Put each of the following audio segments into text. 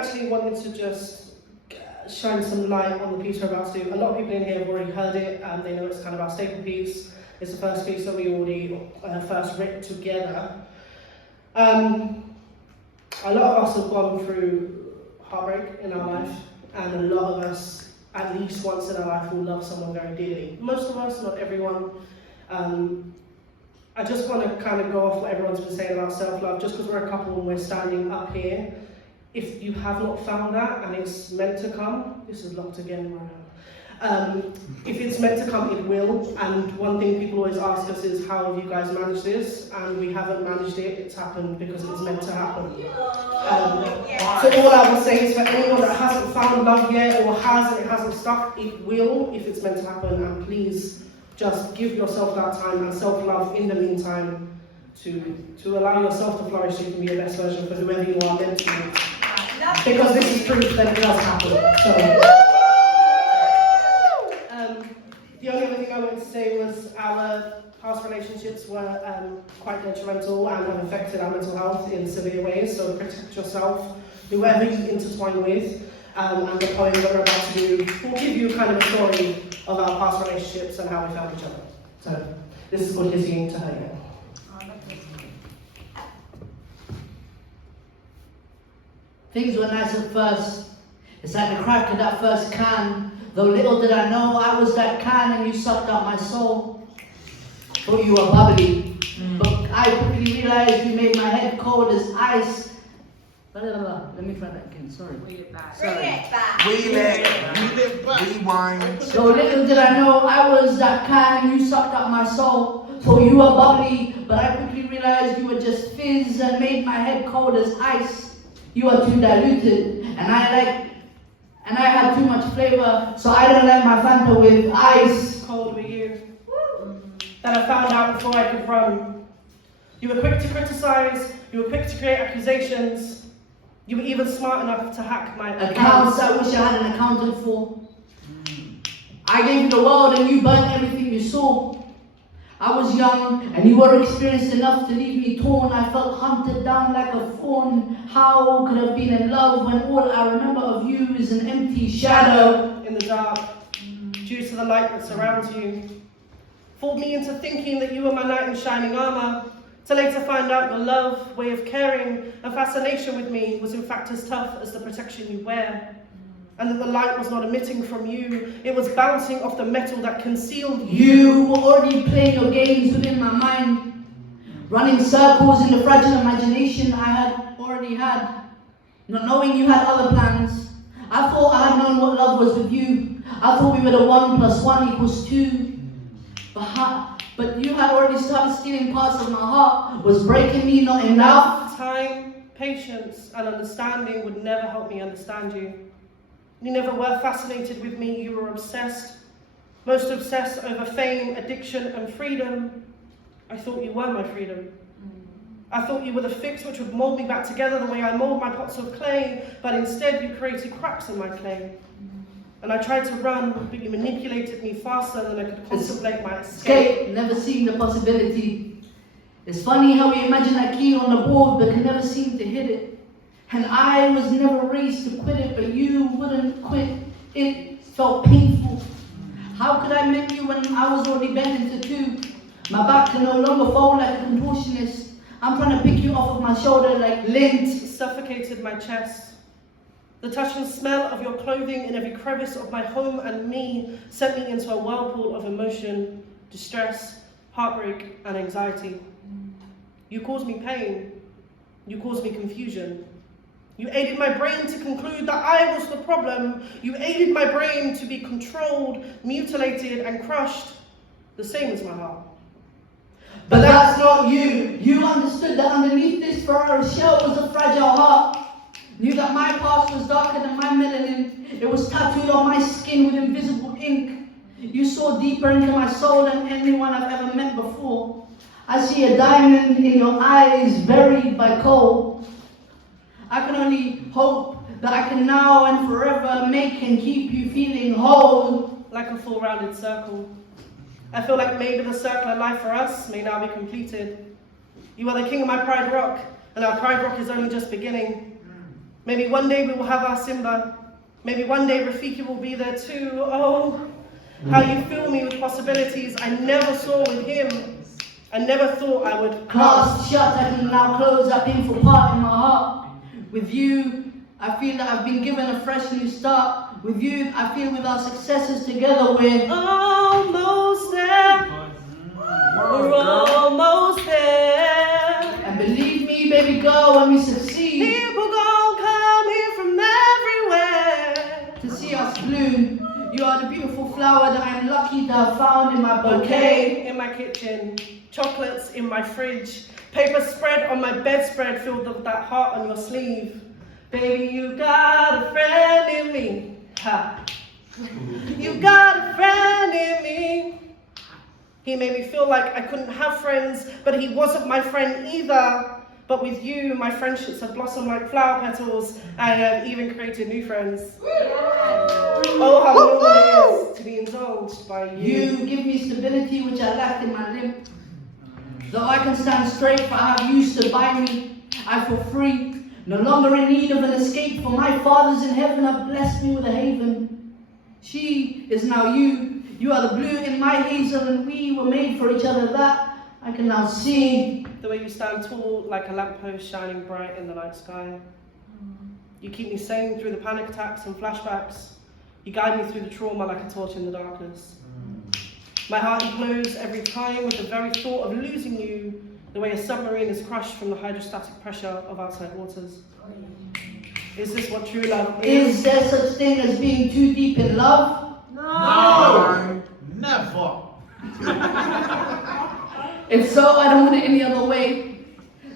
actually wanted to just shine some light on the piece we're about to do. A lot of people in here have already heard it, and they know it's kind of our staple piece. It's the first piece that we already first written together. A lot of us have gone through heartbreak in our life, and a lot of us, at least once in our life, will love someone very dearly. Most of us, not everyone. I just want to kind of go off what everyone's been saying about self-love, just because we're a couple and we're standing up here. If you have not found that and it's meant to come, this is locked again right now. If it's meant to come, it will. And one thing people always ask us is, how have you guys managed this? And we haven't managed it, it's happened because it's meant to happen. So all I will say is, for anyone that hasn't found love yet, or has and it hasn't stuck, it will if it's meant to happen. And please, just give yourself that time and self-love in the meantime to allow yourself to flourish so you can be your best version for whoever you are meant to be. Because this is proof that it does happen. So, the only other thing I wanted to say was our past relationships were quite detrimental and have affected our mental health in severe ways. So protect yourself, whoever you intertwine with. And the poem that we're about to do will give you kind of a story of our past relationships and how we found each other. So this is called Listening to Her. Things were nice at first. It's like the crack of that first can. Though little did I know I was that can and you sucked out my soul. Thought you were bubbly. But I quickly realized you made my head cold as ice. Let me try that again, sorry. Bring it back. Wheel it back. Rewind. So little did I know I was that kind and you sucked out my soul. So you were bubbly, but I quickly realized you were just fizz and made my head cold as ice. You are too diluted, and I had too much flavor, so I didn't like my Fanta with ice. Cold were you. That I found out before I could run. You were quick to criticize, you were quick to create accusations. You were even smart enough to hack my accounts I wish I had an accountant for. I gave you the world and you burnt everything you saw. I was young and you were experienced enough to leave me torn. I felt hunted down like a fawn. How could I have been in love when all I remember of you is an empty shadow in the dark, due to the light that surrounds you? Fooled me into thinking that you were my knight in shining armor, to later find out your love, way of caring, and fascination with me was in fact as tough as the protection you wear. And that the light was not emitting from you, it was bouncing off the metal that concealed you. You were already playing your games within my mind, running circles in the fragile imagination I had already had, not knowing you had other plans. I thought I had known what love was with you. I thought we were the 1 + 1 = 2. But you had already started stealing parts of my heart, was breaking me not enough. Time, patience, and understanding would never help me understand you. You never were fascinated with me, you were obsessed. Most obsessed over fame, addiction, and freedom. I thought you were my freedom. I thought you were the fix which would mold me back together the way I mold my pots of clay, but instead you created cracks in my clay. And I tried to run, but you manipulated me faster than I could contemplate my escape. Never seen the possibility. It's funny how we imagine that key on the board, but can never seem to hit it. And I was never raised to quit it, but you wouldn't quit. It felt painful. How could I mend you when I was already bent into two? My back can no longer fold like a contortionist. I'm trying to pick you off of my shoulder like lint. Suffocated my chest. The touch and smell of your clothing in every crevice of my home and me sent me into a whirlpool of emotion, distress, heartbreak, and anxiety. You caused me pain. You caused me confusion. You aided my brain to conclude that I was the problem. You aided my brain to be controlled, mutilated, and crushed, the same as my heart. But that's not you. You understood that underneath this Ferrari shell was a fragile heart. Knew that my past was darker than my melanin. It was tattooed on my skin with invisible ink. You saw deeper into my soul than anyone I've ever met before. I see a diamond in your eyes buried by coal. I can only hope that I can now and forever make and keep you feeling whole. Like a full rounded circle. I feel like maybe the circle of life for us may now be completed. You are the king of my pride rock, and our pride rock is only just beginning. Maybe one day we will have our Simba. Maybe one day Rafiki will be there too. Oh, how you fill me with possibilities I never saw with him. I never thought I would. Clasp shut, I can now close that painful part in my heart. With you, I feel that I've been given a fresh new start. With you, I feel with our successes together we're almost there. We're almost there. And believe me, baby girl, when we succeed, people gon' come here from everywhere to see us bloom. You are the beautiful flower that I'm lucky to have found in my bouquet. In my kitchen, chocolates in my fridge, paper spread on my bedspread filled with that heart on your sleeve. Baby, you got a friend in me. Ha. You got a friend in me. He made me feel like I couldn't have friends, but he wasn't my friend either. But with you, my friendships have blossomed like flower petals, and I have even created new friends. Oh, how normal it is to be indulged by you. You give me stability which I lacked in my limb. Though I can stand straight, for I have you stood by me. I feel free, no longer in need of an escape, for my fathers in heaven have blessed me with a haven. She is now you. You are the blue in my hazel, and we were made for each other. That I can now see. The way you stand tall like a lamppost shining bright in the night sky. You keep me sane through the panic attacks and flashbacks. You guide me through the trauma like a torch in the darkness. My heart glows every time with the very thought of losing you, the way a submarine is crushed from the hydrostatic pressure of outside waters. Is this what true love is? Is there such thing as being too deep in love? No! Never! If so, I don't want it any other way.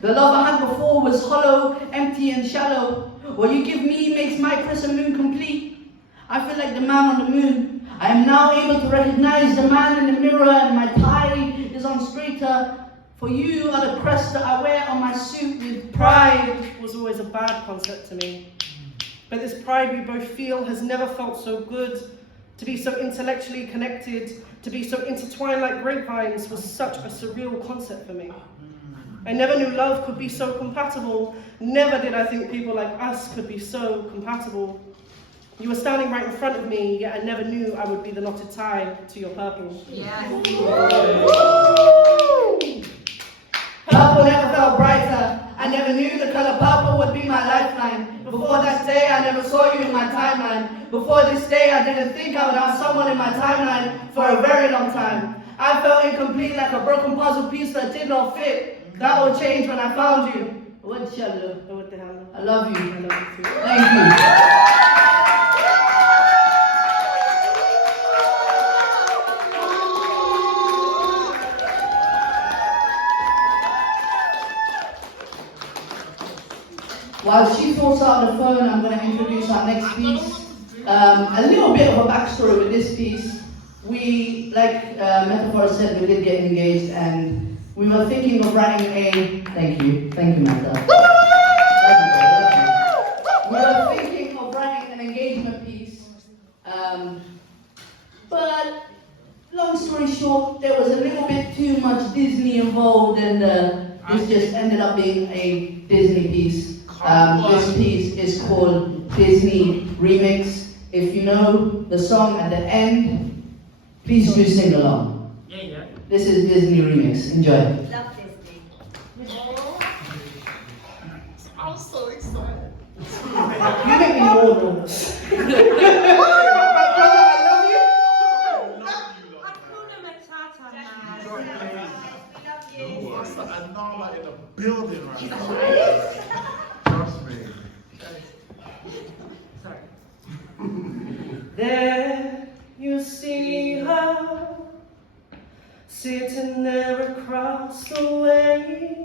The love I had before was hollow, empty and shallow. What you give me makes my crescent moon complete. I feel like the man on the moon. I am now able to recognize the man in the mirror, and my tie is on straighter. For you are the crest that I wear on my suit with pride. Pride was always a bad concept to me. But this pride we both feel has never felt so good. To be so intellectually connected, to be so intertwined like grapevines was such a surreal concept for me. I never knew love could be so compatible. Never did I think people like us could be so compatible. You were standing right in front of me, yet I never knew I would be the knotted tie to your purple. Yeah. Purple never felt brighter. I never knew the color purple would be my lifeline. Before that day, I never saw you in my timeline. Before this day, I didn't think I would have someone in my timeline for a very long time. I felt incomplete, like a broken puzzle piece that did not fit. That will change when I found you. What shall I love you. I love you too. Thank you. While she sorts out the phone, I'm going to introduce our next piece. A little bit of a backstory with this piece. We, like Metaphorest said, we did get engaged, and we were thinking of writing a... Thank you, Meta. We were thinking of writing an engagement piece, but long story short, there was a little bit too much Disney involved, and this just ended up being a Disney piece. This piece is called Disney Remix. If you know the song at the end, please do sing along. Yeah. This is Disney Remix. Enjoy. Love Disney. I'm so excited. You make me more nervous. I know, like in the building right now. Trust me. There you see her, sitting there across the way.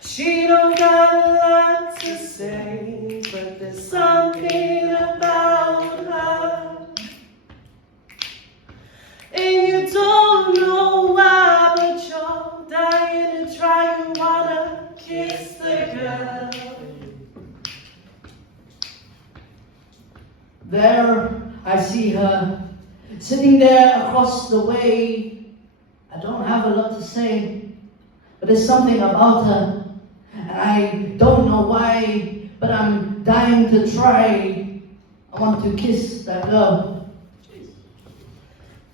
She don't got a lot to say, but there's something about her, and you don't know why, but you're dying to try and wanna kiss the girl. There I see her, sitting there across the way. I don't have a lot to say, but there's something about her, and I don't know why, but but I'm dying to try. I want to kiss that girl.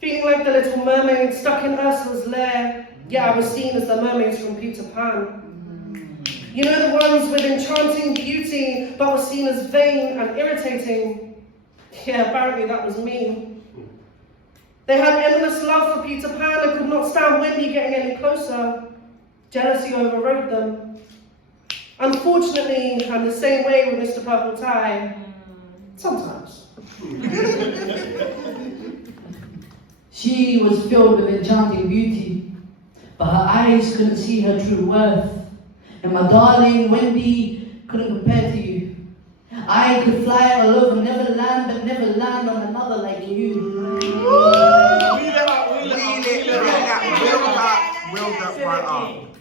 Feeling like the little mermaid stuck in Ursula's lair, yet I was seen as the mermaids from Peter Pan. You know, the ones with enchanting beauty, but were seen as vain and irritating. Yeah, apparently that was me. They had endless love for Peter Pan and could not stand Wendy getting any closer. Jealousy overrode them. Unfortunately, I'm the same way with Mr. Purple Tie. Sometimes. She was filled with enchanting beauty, but her eyes couldn't see her true worth. And my darling Wendy couldn't compare to you. I could fly all over Neverland, but never land on another like you.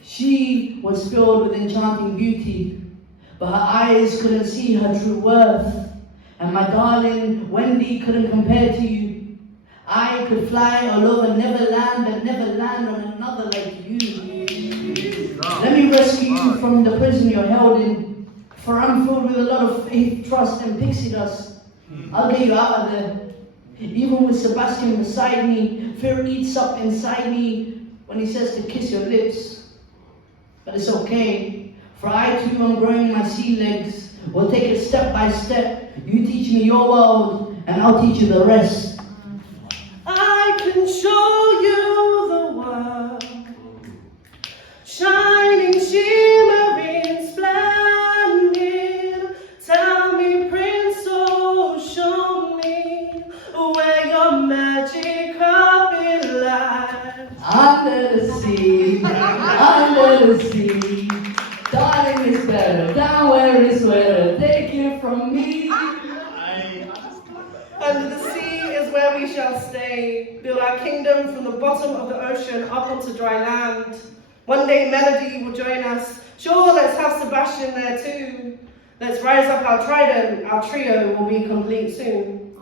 She was filled with enchanting beauty, but her eyes couldn't see her true worth. And my darling Wendy couldn't compare to you. I could fly all over Neverland, but never land on another like you. Let me rescue you from the prison you're held in, for I'm filled with a lot of faith, trust, and pixie dust. I'll get you out of there. Even with Sebastian beside me, fear eats up inside me when he says to kiss your lips. But it's okay, for I too am growing my sea legs. We'll take it step by step. You teach me your world, and I'll teach you the rest. I can show you the world, shining, shimmering, splendid. Tell me, Prince, oh, show me where your magic up in lies. Under the sea, under the sea. Darling, it's better down where it's wetter. Take it from me. Under the sea is where we shall stay, build our kingdom from the bottom of the ocean up onto dry land. One day Melody will join us. Sure, let's have Sebastian there too. Let's rise up our trident, our trio will be complete soon.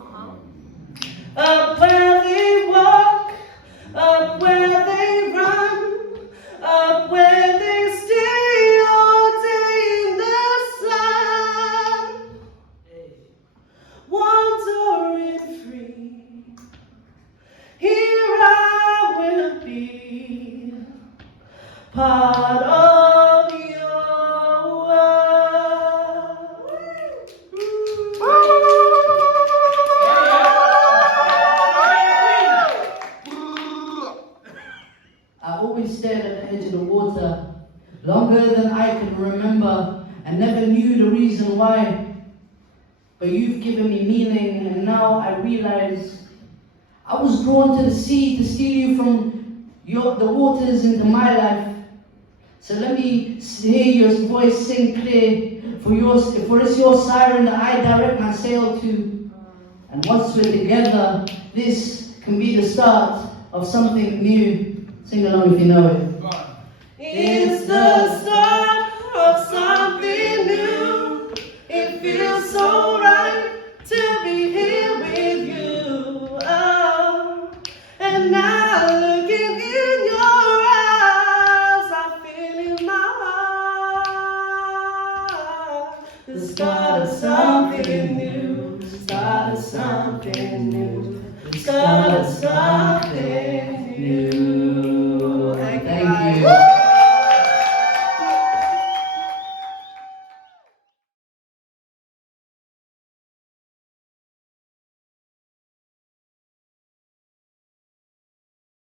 Up where they walk, up where they run, up where they stay all day in the sun. Wandering free, here I will be, part of your world. I always stared at the edge of the water, longer than I can remember, and never knew the reason why. But you've given me meaning, and now I realize I was drawn to the sea to steal you from the waters into my life. So let me hear your voice sing clear, for it's your siren that I direct my sail to. And once we're together, this can be the start of something new. Sing along if you know it. It's the start of something new. It feels so right to be here with you. Oh, and now looking in your eyes, I feel in my heart the start of something new. Start of something new. Start of something new.